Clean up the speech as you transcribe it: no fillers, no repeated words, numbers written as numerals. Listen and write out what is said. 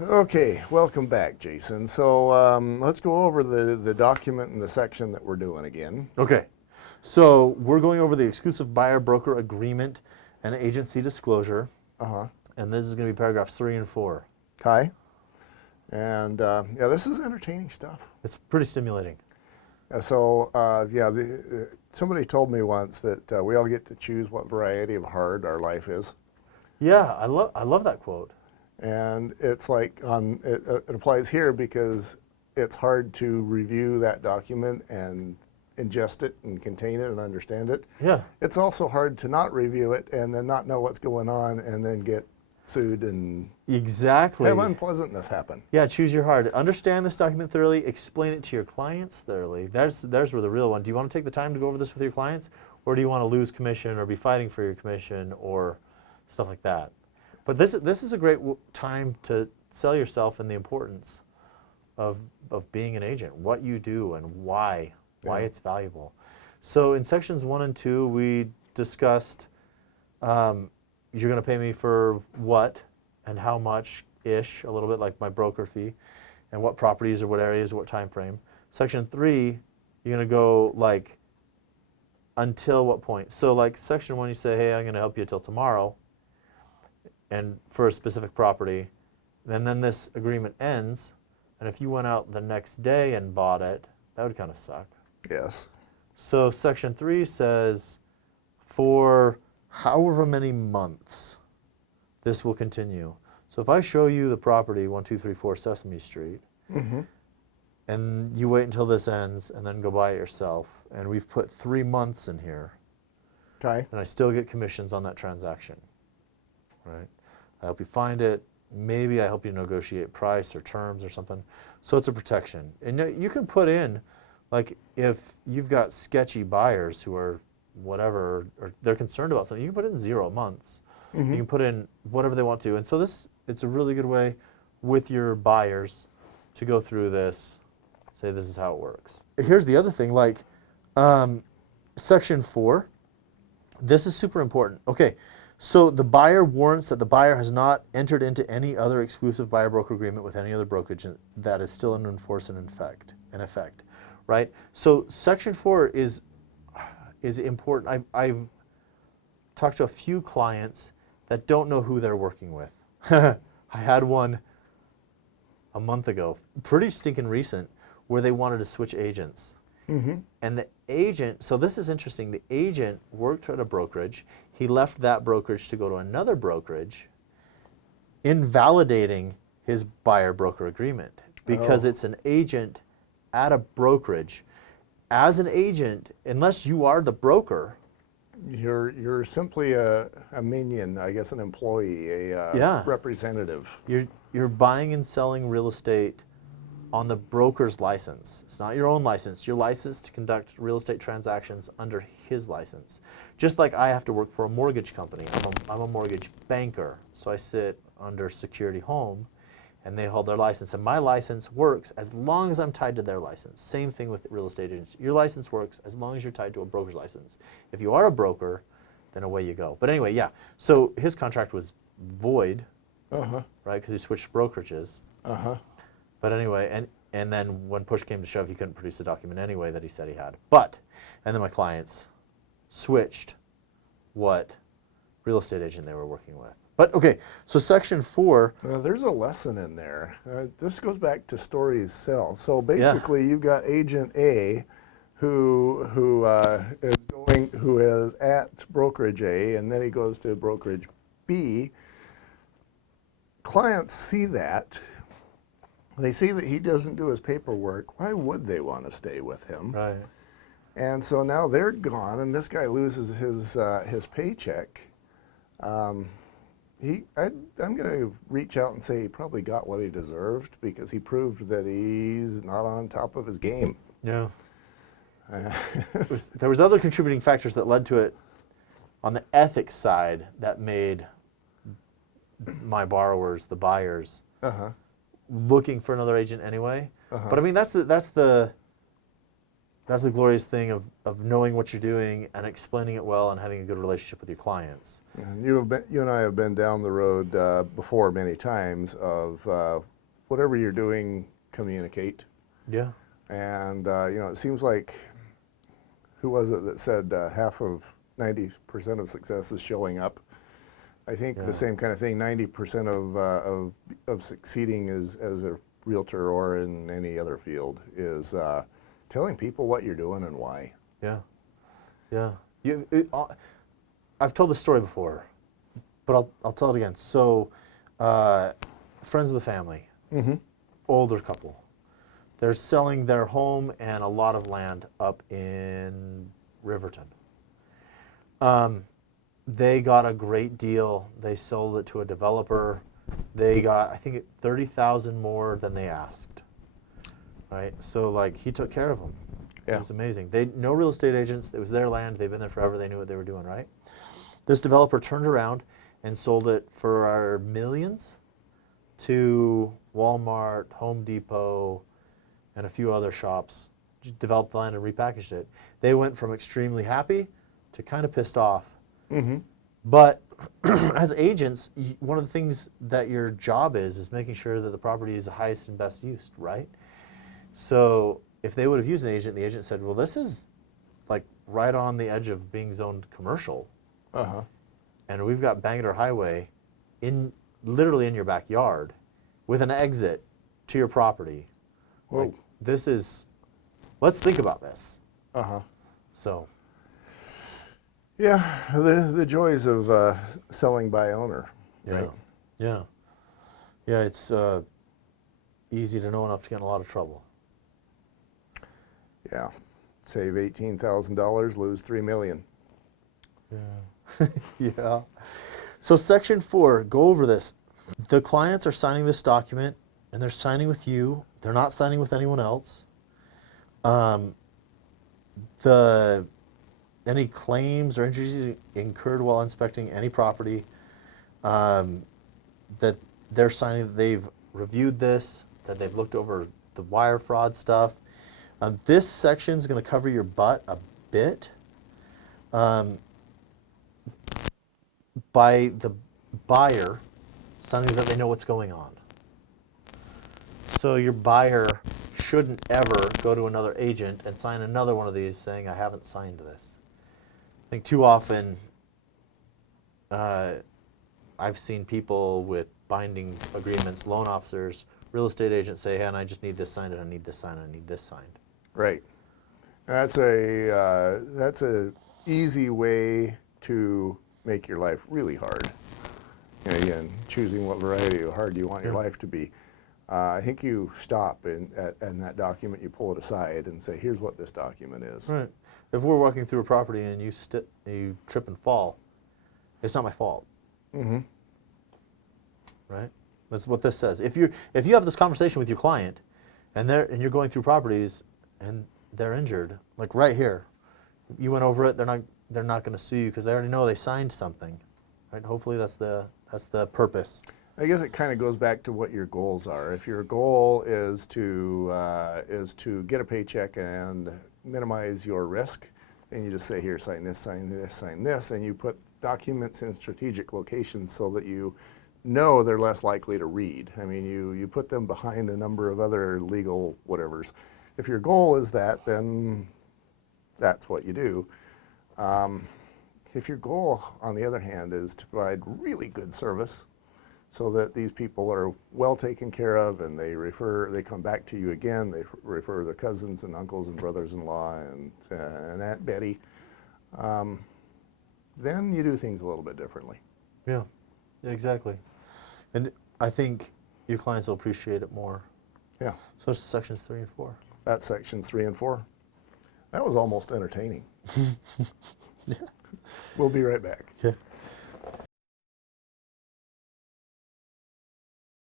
Okay, welcome back, Jason. So let's go over the document and the section that we're doing again. Okay, so we're going over the exclusive buyer-broker agreement and agency disclosure, Uh-huh. and this is going to be paragraphs 3 and 4. Kai? And yeah, this is entertaining stuff. It's pretty stimulating. Somebody told me once that we all get to choose what variety of hard our life is. Yeah, I love that quote. And it's like it applies here because it's hard to review that document and ingest it and contain it and understand it. Yeah, It's also hard to not review it and then not know what's going on and then get sued and exactly. have unpleasantness happen. Yeah, choose your hard. Understand this document thoroughly. Explain it to your clients thoroughly. There's where the real one. Do you want to take the time to go over this with your clients, or do you want to lose commission or be fighting for your commission or stuff like that? But this is a great time to sell yourself and the importance of being an agent, what you do and why it's valuable. So in sections 1 and 2, we discussed you're going to pay me for what and how much-ish, a little bit like my broker fee, and what properties or what areas or what time frame. Section 3, you're going to go like until what point. So like section 1, you say, hey, I'm going to help you till tomorrow, and for a specific property, and then this agreement ends, and if you went out the next day and bought it, that would kind of suck. Yes. So section 3 says for however many months this will continue. So if I show you the property 1234 Sesame Street, Mm-hmm. and you wait until this ends and then go buy it yourself, and we've put 3 months in here, Okay. and I still get commissions on that transaction, right? I help you find it. Maybe I help you negotiate price or terms or something. So it's a protection. And you can put in, like if you've got sketchy buyers who are whatever, or they're concerned about something, you can put in 0 months. Mm-hmm. You can put in whatever they want to. And so it's a really good way with your buyers to go through this, say this is how it works. Here's the other thing, like section 4, this is super important. Okay, so the buyer warrants that the buyer has not entered into any other exclusive buyer-broker agreement with any other brokerage that is still in force and in effect, right? So section 4 is important. I've talked to a few clients that don't know who they're working with. I had one a month ago, pretty stinking recent, where they wanted to switch agents. Mm-hmm. And the agent, so this is interesting, the agent worked at a brokerage. He left that brokerage to go to another brokerage, invalidating his buyer-broker agreement because it's an agent at a brokerage. As an agent, unless you are the broker, You're simply a minion, I guess, an employee, a Yeah. representative. you're buying and selling real estate on the broker's license. It's not your own license. You're licensed to conduct real estate transactions under his license. Just like I have to work for a mortgage company. I'm a mortgage banker, so I sit under Security Home, and they hold their license. And my license works as long as I'm tied to their license. Same thing with real estate agents. Your license works as long as you're tied to a broker's license. If you are a broker, then away you go. But anyway, yeah. So his contract was void, Uh-huh. right? Because he switched brokerages. Uh-huh. But anyway, and then when push came to shove, he couldn't produce the document anyway that he said he had. And then my clients switched what real estate agent they were working with. But okay, so section 4. Well, there's a lesson in there. This goes back to stories sell. So basically, you've got Agent A, who is at brokerage A, and then he goes to brokerage B. Clients see that. They see that he doesn't do his paperwork. Why would they want to stay with him? Right. And so now they're gone, and this guy loses his paycheck. I'm going to reach out and say he probably got what he deserved because he proved that he's not on top of his game. Yeah. There was other contributing factors that led to it on the ethics side that made my borrowers, the buyers, Uh-huh. looking for another agent anyway. Uh-huh. But I mean, that's the That's the glorious thing of knowing what you're doing and explaining it well and having a good relationship with your clients. And you and I have been down the road before many times of whatever you're doing, communicate. Yeah. And it seems like, who was it that said half of 90% of success is showing up? I think Yeah. the same kind of thing. 90% of succeeding as a realtor or in any other field is telling people what you're doing and why. Yeah. Yeah. I've told this story before, but I'll tell it again. So, friends of the family, older couple, they're selling their home and a lot of land up in Riverton. They got a great deal. They sold it to a developer. They got, I think, 30,000 more than they asked. Right? So, like, he took care of them. Yeah. It was amazing. No real estate agents. It was their land. They've been there forever. They knew what they were doing, right? This developer turned around and sold it for millions to Walmart, Home Depot, and a few other shops. Just developed the land and repackaged it. They went from extremely happy to kind of pissed off. But as agents, one of the things that your job is making sure that the property is the highest and best used, right? So if they would have used an agent, the agent said, well, this is like right on the edge of being zoned commercial. And we've got Bangor Highway literally in your backyard with an exit to your property. Whoa. Like, let's think about this. So, Yeah, the joys of selling by owner. yeah. Right? Yeah. Yeah, it's easy to know enough to get in a lot of trouble. Yeah. Save $18,000, lose $3 million. Yeah. Yeah. So section 4, go over this. The clients are signing this document and they're signing with you. They're not signing with anyone else. Any claims or injuries incurred while inspecting any property, that they're signing that they've reviewed this, that they've looked over the wire fraud stuff. This section is going to cover your butt a bit. By the buyer signing that they know what's going on. So your buyer shouldn't ever go to another agent and sign another one of these saying, I haven't signed this. I think too often I've seen people with binding agreements, loan officers, real estate agents say, hey, and I just need this signed, and I need this signed, and I need this signed. Right. That's a easy way to make your life really hard. And again, choosing what variety of hard you want your life to be. I think you stop in that document, you pull it aside and say, here's what this document is. Right. If we're walking through a property and you trip and fall, it's not my fault. Right? That's what this says. If you have this conversation with your client and you're going through properties and they're injured, like right here, you went over it, they're not going to sue you because they already know they signed something. Right? Hopefully that's the purpose. I guess it kind of goes back to what your goals are. If your goal is to get a paycheck and minimize your risk, then you just say, here, sign this, sign this, sign this, and you put documents in strategic locations so that you know they're less likely to read. I mean, you put them behind a number of other legal whatevers. If your goal is that, then that's what you do. If your goal, on the other hand, is to provide really good service so that these people are well taken care of and they come back to you again, they refer their cousins and uncles and brothers-in-law and Aunt Betty, then you do things a little bit differently. Yeah, exactly. And I think your clients will appreciate it more. Yeah. So it's sections 3 and 4. That's sections 3 and 4. That was almost entertaining. Yeah. We'll be right back. Okay.